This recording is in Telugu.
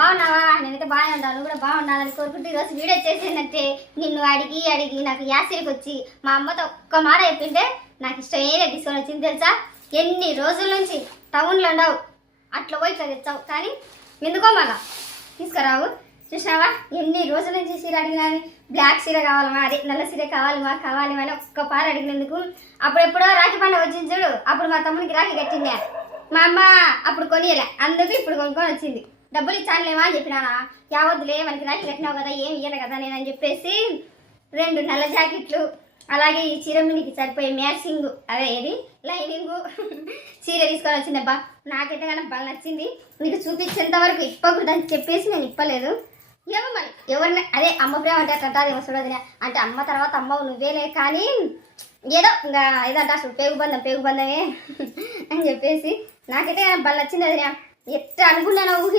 బాగున్నావా? నేనైతే బాగానే ఉన్నాను, నువ్వు కూడా బాగుండాలని కోరుకుంటూ ఈరోజు వీడియో చేసేందంటే నిన్ను అడిగి అడిగి నాకు యాసిరికి వచ్చి మా అమ్మతో ఒక్క మాట చెప్పింటే నాకు ఇష్టం ఏదే తీసుకొని వచ్చింది తెలుసా? ఎన్ని రోజుల నుంచి టౌన్లో ఉండవు, అట్లా పోయి ఇట్లా తెచ్చావు, కానీ ఎందుకో మళ్ళా తీసుకురావు. చూసినావా ఎన్ని రోజుల నుంచి చీర అడిగినాను, బ్లాక్ చీర కావాలమా, అదే నల్ల చీర కావాలమా అని ఒక్క పార అడిగినందుకు. అప్పుడెప్పుడో రాఖీ పండుగ వచ్చింది చూడు, అప్పుడు మా తమ్మునికి రాఖీ కట్టిందా మా అమ్మ, అప్పుడు కొనియలే, అందుకు ఇప్పుడు కొనుక్కొని వచ్చింది. డబ్బులు ఇచ్చానులేమా అని చెప్పినానా, యావద్దులే మనకి రాఖీ కట్టినావు కదా ఏమి ఇయ్యను కదా నేను అని చెప్పేసి 2 నల్ల జాకెట్లు, అలాగే ఈ చీర మీనికి సరిపోయే మ్యాచింగ్ అదే ఏది లైనింగ్ చీర తీసుకొని వచ్చిందబ్బా. నాకైతే కానీ బాగా నచ్చింది, నీకు చూపించేంత వరకు ఇప్పకూడదని చెప్పేసి నేను ఇప్పలేదు. ఏమో మరి ఎవరిని అదే అమ్మ ప్రేమ అంటే అట్లా ఏమో చూడదు అంటే అమ్మ తర్వాత అమ్మవు నువ్వేలే, కానీ ఏదో ఇంకా ఏదంటే అసలు పేగు బంధమే అని చెప్పేసి నాకైతే బాగా నచ్చింది. అది ఎట్లా అనుకున్నాను